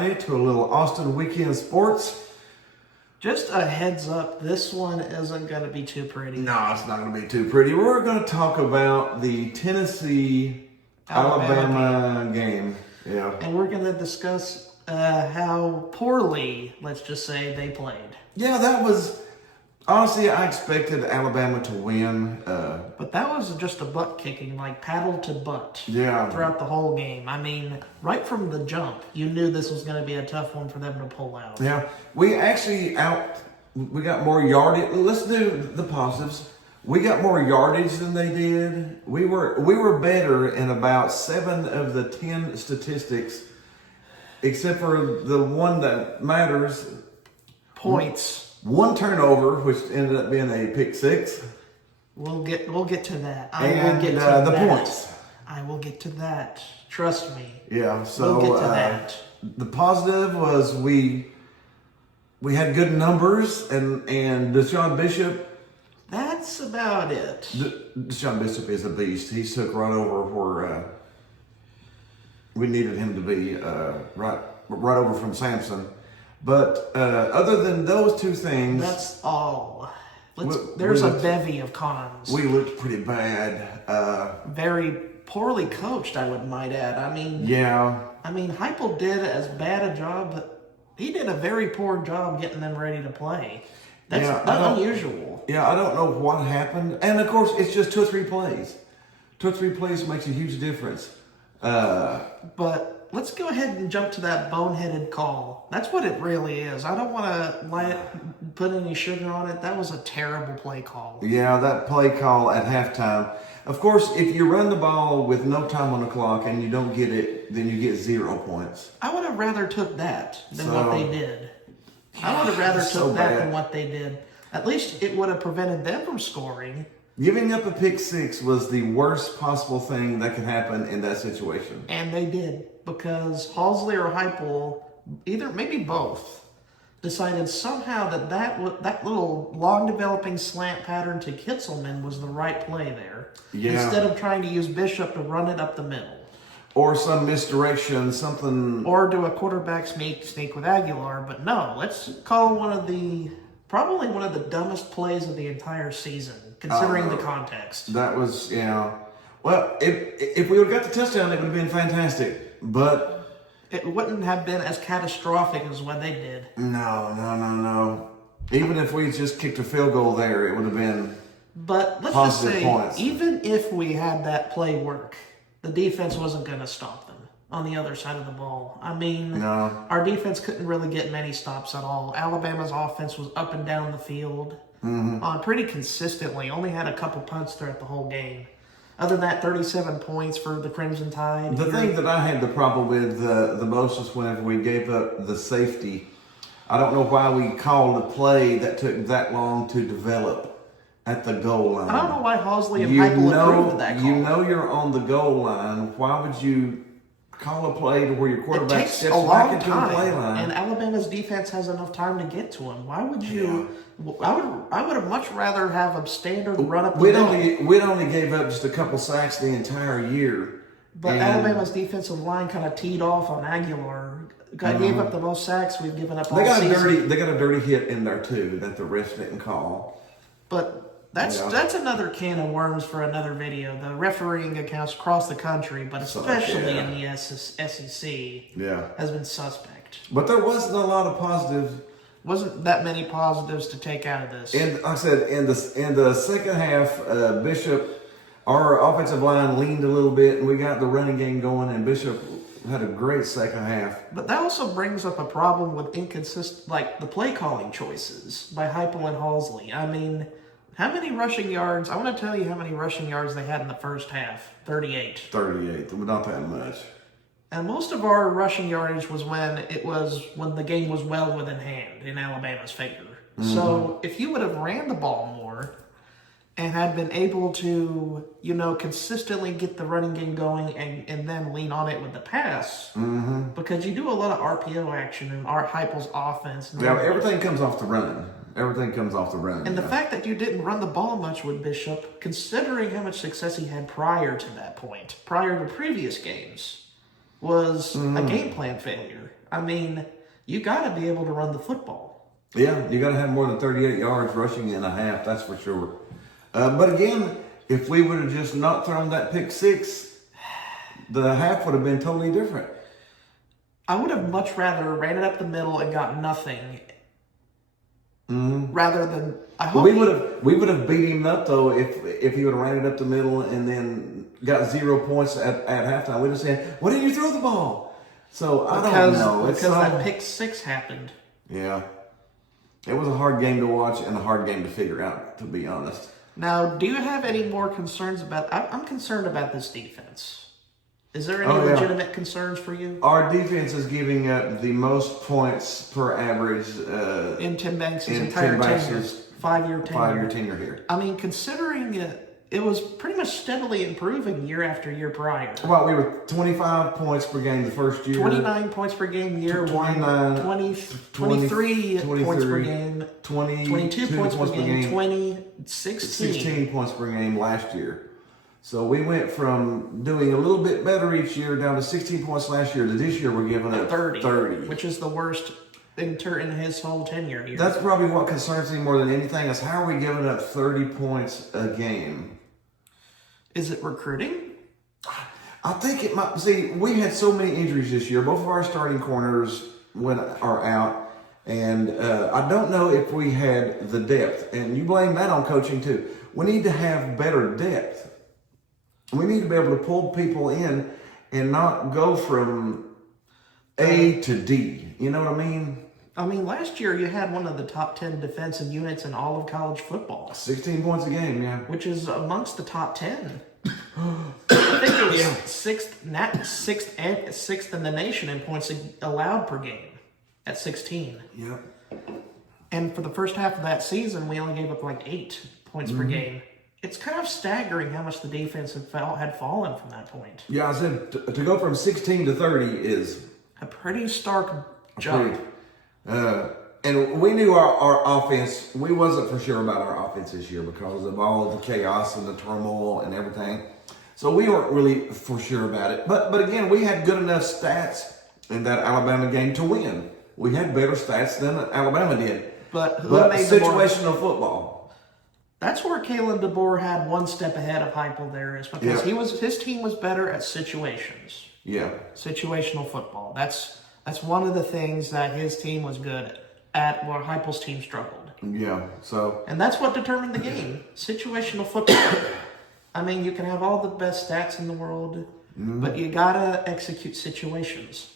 everybody, to a little Austin Weekend Sports. Just a heads up, this one isn't going to be too pretty. No, it's not going to be too pretty. We're going to talk about the Tennessee-Alabama game. Yeah. And we're going to discuss how poorly, let's just say, they played. Yeah, that was... Honestly, I expected Alabama to win. But that was just a butt kicking, like paddle to butt. Yeah. Throughout the whole game. I mean, right from the jump, you knew this was going to be a tough one for them to pull out. Yeah. We got more yardage. Let's do the positives. We got more yardage than they did. We were better in about 7 of the 10 statistics, except for the one that matters. Points. One turnover, which ended up being a pick six. We'll get to that. The points. I will get to that. Trust me. Yeah. So we'll get to that. The positive was we had good numbers and Deshaun Bishop. That's about it. Deshaun Bishop is a beast. He took right over where we needed him to be, right over from Samson. But other than those two things... That's all. There's a bevy of cons. We looked pretty bad. Very poorly coached, I might add. Yeah. Heupel did as bad a job, but he did a very poor job getting them ready to play. That's not unusual. Yeah, I don't know what happened. And, of course, it's just 2 or 3 plays. 2 or 3 plays makes a huge difference. But... let's go ahead and jump to that boneheaded call. That's what it really is. I don't want to put any sugar on it. That was a terrible play call. Yeah, that play call at halftime. Of course, if you run the ball with no time on the clock and you don't get it, then you get 0 points. I would have rather took that than what they did. I would have rather took that than what they did. At least it would have prevented them from scoring. Giving up a pick six was the worst possible thing that could happen in that situation. And they did, because Halsley or Heupel, maybe both, decided somehow that little long developing slant pattern to Kitzelman was the right play there. Yeah. Instead of trying to use Bishop to run it up the middle. Or some misdirection, something. Or do a quarterback sneak with Aguilar. But no, let's call probably one of the dumbest plays of the entire season, considering the context. That was, well, if we would have got the touchdown, it would have been fantastic. But it wouldn't have been as catastrophic as what they did. No. Even if we just kicked a field goal there, it would have been But let's just say, points. Even if we had that play work, the defense wasn't going to stop them on the other side of the ball. No. Our defense couldn't really get many stops at all. Alabama's offense was up and down the field pretty consistently. Only had a couple punts throughout the whole game. Other than that, 37 points for the Crimson Tide. The thing that I had the problem with the most was whenever we gave up the safety. I don't know why we called a play that took that long to develop at the goal line. I don't know why Halsley and Heupel approved of that call. You know you're on the goal line. Why would you call a play to where your quarterback steps back into the play line? And Alabama's defense has enough time to get to him. Why would you? Yeah. I would have much rather have a standard run up the middle. We'd only gave up just a couple sacks the entire year. But Alabama's defensive line kind of teed off on Aguilar. Gave up the most sacks we've given up all season. They got a dirty hit in there too that the refs didn't call. But that's another can of worms for another video. The refereeing accounts across the country, but especially in the SEC, has been suspect. But there wasn't a lot of positives. Wasn't that many positives to take out of this. And like I said, in the second half, Bishop, our offensive line leaned a little bit, and we got the running game going, and Bishop had a great second half. But that also brings up a problem with the play calling choices by Heupel and Halsley. How many rushing yards? I want to tell you how many rushing yards they had in the first half. 38. 38. Not that much. And most of our rushing yardage was when the game was well within hand in Alabama's favor. So if you would have ran the ball more and had been able to, consistently get the running game going and then lean on it with the pass, because you do a lot of RPO action in Heupel's offense. Yeah, everything comes off the run. And the fact that you didn't run the ball much with Bishop, considering how much success he had prior to that point, prior to previous games, was a game plan failure. I mean, you got to be able to run the football. Yeah, you got to have more than 38 yards rushing in a half, that's for sure. But again, if we would have just not thrown that pick six, the half would have been totally different. I would have much rather ran it up the middle and got nothing, rather than I hope we would have beat him up though if he would have ran it up the middle and then got 0 points at halftime. We'd have said, "Why didn't you throw the ball?" So I don't know. Because that pick six happened. Yeah, it was a hard game to watch and a hard game to figure out, to be honest. Now, do you have any more concerns about? I'm concerned about this defense. Is there any legitimate concerns for you? Our defense is giving up the most points per average In Tim Banks' in entire Tim Banks' tenure, 5-year tenure. 5-year tenure here. I mean, considering it was pretty much steadily improving year after year prior. Well, we were 25 points per game the first year. 29 points per game year 29, 23 points per game. 22 points per game. 16 points per game last year. So we went from doing a little bit better each year down to 16 points last year to this year we're giving up 30. Which is the worst in his whole tenure here. That's probably what concerns me more than anything is how are we giving up 30 points a game? Is it recruiting? I think it might. See, we had so many injuries this year. Both of our starting corners are out. And I don't know if we had the depth. And you blame that on coaching too. We need to have better depth. We need to be able to pull people in and not go from A to D. You know what I mean? I mean, last year you had one of the top 10 defensive units in all of college football. 16 points a game, yeah. Which is amongst the top 10. I think it was sixth in the nation in points allowed per game at 16. Yep. And for the first half of that season, we only gave up like 8 points per game. It's kind of staggering how much the defense had fallen from that point. Yeah, I said to go from 16 to 30 is a pretty stark jump. And we knew our offense, we wasn't for sure about our offense this year because of all of the chaos and the turmoil and everything. So we weren't really for sure about it. But again, we had good enough stats in that Alabama game to win. We had better stats than Alabama did. But situational football. That's where Kalen DeBoer had one step ahead of Heupel there is because his team was better at situations. Yeah. Situational football. That's one of the things that his team was good at where Heupel's team struggled. Yeah. So and that's what determined the game. Situational football. I mean, you can have all the best stats in the world, but you gotta execute situations.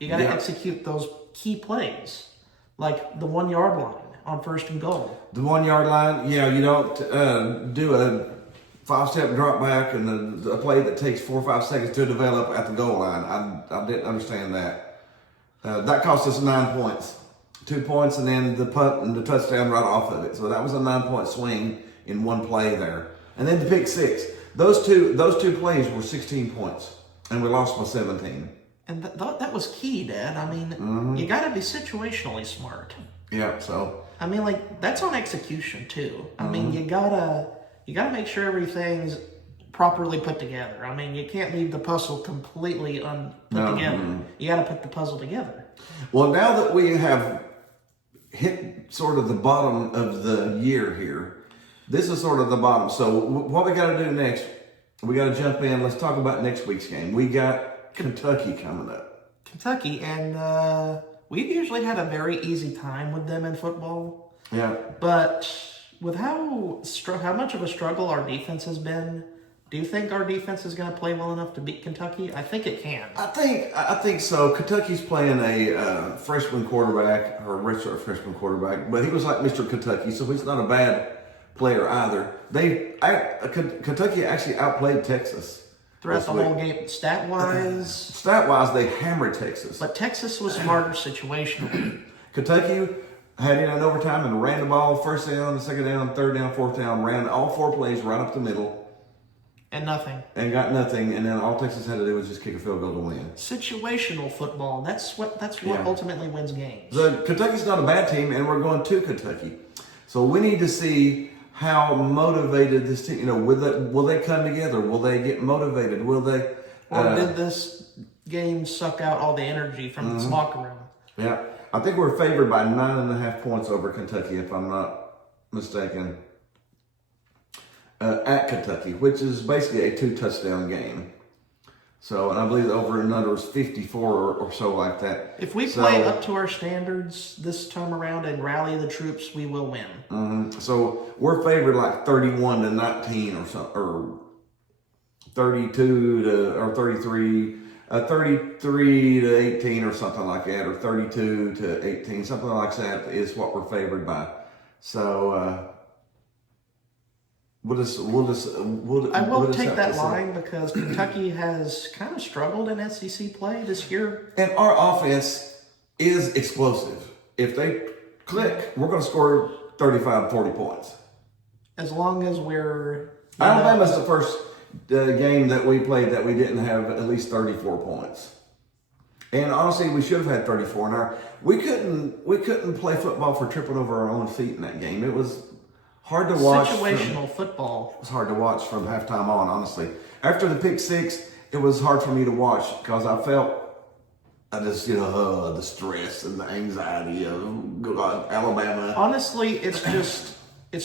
You gotta execute those key plays. Like the 1 yard line on 1st and goal. The 1 yard line, you don't do a 5-step drop back and a play that takes 4 or 5 seconds to develop at the goal line. I didn't understand that. That cost us 9 points. 2 points and then the punt and the touchdown right off of it. So that was a 9-point swing in one play there. And then the pick six. Those two plays were 16 points. And we lost by 17. And that was key, Dad. I mean, you got to be situationally smart. Yeah, so I mean, like that's on execution too. I mean, you gotta make sure everything's properly put together. I mean, you can't leave the puzzle completely put together. You got to put the puzzle together. Well, now that we have hit sort of the bottom of the year here, this is sort of the bottom. So what we got to do next? We got to jump in. Let's talk about next week's game. We got Kentucky coming up. Kentucky, and we've usually had a very easy time with them in football. Yeah. But with how much of a struggle our defense has been, do you think our defense is going to play well enough to beat Kentucky? I think it can. I think so. Kentucky's playing a freshman quarterback, or a redshirt freshman quarterback, but he was like Mr. Kentucky, so he's not a bad player either. Kentucky actually outplayed Texas. Throughout the whole game, stat-wise, they hammered Texas. But Texas was smarter situationally. Kentucky had it in overtime and ran the ball first down, second down, third down, fourth down, ran all 4 plays right up the middle. And nothing. And got nothing, and then all Texas had to do was just kick a field goal to win. Situational football, that's what ultimately wins games. Kentucky's not a bad team, and we're going to Kentucky. So we need to see how motivated this team, will they come together? Will they get motivated? Will they? Or did this games suck out all the energy from its locker room. Yeah, I think we're favored by 9.5 points over Kentucky, if I'm not mistaken. At Kentucky, which is basically a 2-touchdown game. So, and I believe the over and under is 54 or so like that. If we play up to our standards this time around and rally the troops, we will win. So we're favored like 31-19 or something, or 32 to or 33. 33 to 18 or something like that, or 32 to 18, something like that is what we're favored by. So we'll I will take that line because Kentucky has kind of struggled in SEC play this year. And our offense is explosive. If they click, we're going to score 35, 40 points. As long as we're... Alabama's the first game that we played that we didn't have at least 34 points. And honestly, we should have had 34. And we couldn't play football for tripping over our own feet in that game. It was hard to watch. Situational football. It was hard to watch from halftime on, honestly. After the pick six, it was hard for me to watch because I felt the stress and the anxiety of Alabama. Honestly, it's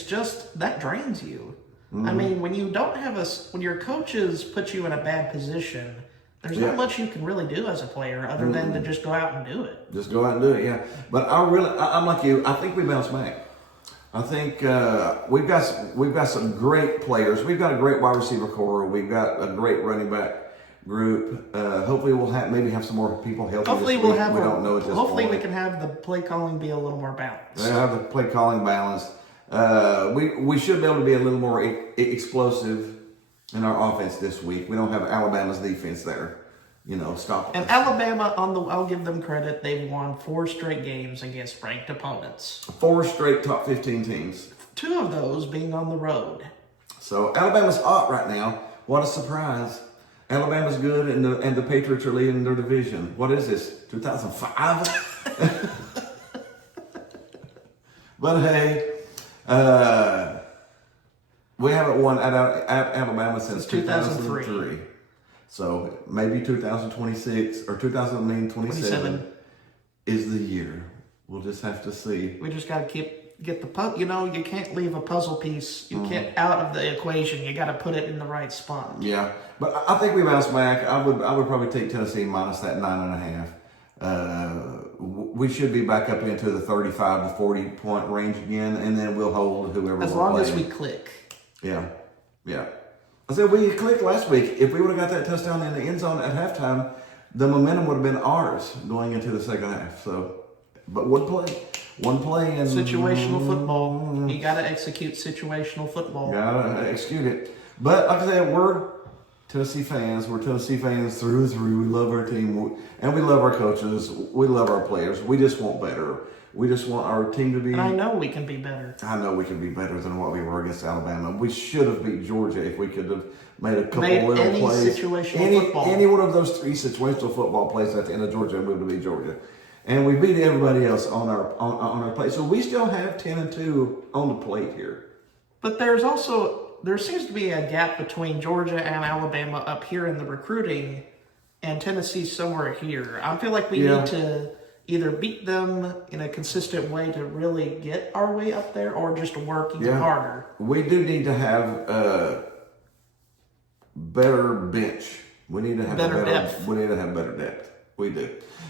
just that drains you. I mean, when you don't have when your coaches put you in a bad position, there's not much you can really do as a player other than to just go out and do it. Just go out and do it, yeah. But I'm like you. I think we bounce back. I think we've got some great players. We've got a great wide receiver core. We've got a great running back group. Hopefully, we'll have some more people healthy. Hopefully, this week. We don't know at this hopefully point. we can have the play calling be a little more balanced. They have the play calling balanced. We should be able to be a little more explosive in our offense this week. We don't have Alabama's defense there, stop. And Alabama, I'll give them credit. They've won 4 straight games against ranked opponents. 4 straight top 15 teams. 2 of those being on the road. So Alabama's hot right now. What a surprise! Alabama's good, and the Patriots are leading their division. What is this? 2005? But hey. We haven't won at Alabama since 2003. So maybe 2026 or 2027 is the year. We'll just have to see. We just got to get the puzzle. You can't leave a puzzle piece. You can't out of the equation. You got to put it in the right spot. Yeah, but I think we bounce back. I would probably take Tennessee minus that 9.5. We should be back up into the 35 to 40 point range again, and then we'll hold whoever. As long as we click. Yeah. I said we clicked last week. If we would have got that touchdown in the end zone at halftime, the momentum would have been ours going into the second half. So, but one play, and situational football. You got to execute situational football. Gotta execute it. But like I said, we're Tennessee fans. We're Tennessee fans through and through. We love our team, and we love our coaches. We love our players. We just want better. We just want our team to be. And I know we can be better. I know we can be better than what we were against Alabama. We should have beat Georgia if we could have made a couple little any plays. Situational football. Any one of those 3 situational football plays at the end of Georgia, we would have beat Georgia. And we beat everybody else on our plate. So we still have 10-2 on the plate here. But there seems to be a gap between Georgia and Alabama up here in the recruiting, and Tennessee somewhere here. I feel like we need to either beat them in a consistent way to really get our way up there, or just work even harder. We do need to have a better bench. We need to have better depth. We need to have better depth. We do.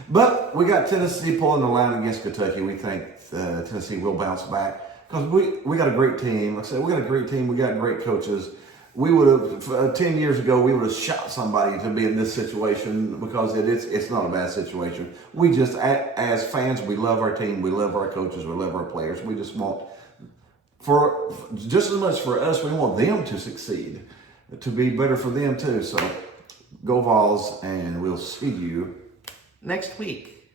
But we got Tennessee pulling the line against Kentucky. We think Tennessee will bounce back because we got a great team. Like I said, we got a great team. We got great coaches. We would have 10 years ago. We would have shot somebody to be in this situation because it's not a bad situation. We just, as fans, we love our team. We love our coaches. We love our players. We just want for just as much for us. We want them to succeed, to be better for them too. So go Vols, and we'll see you next week.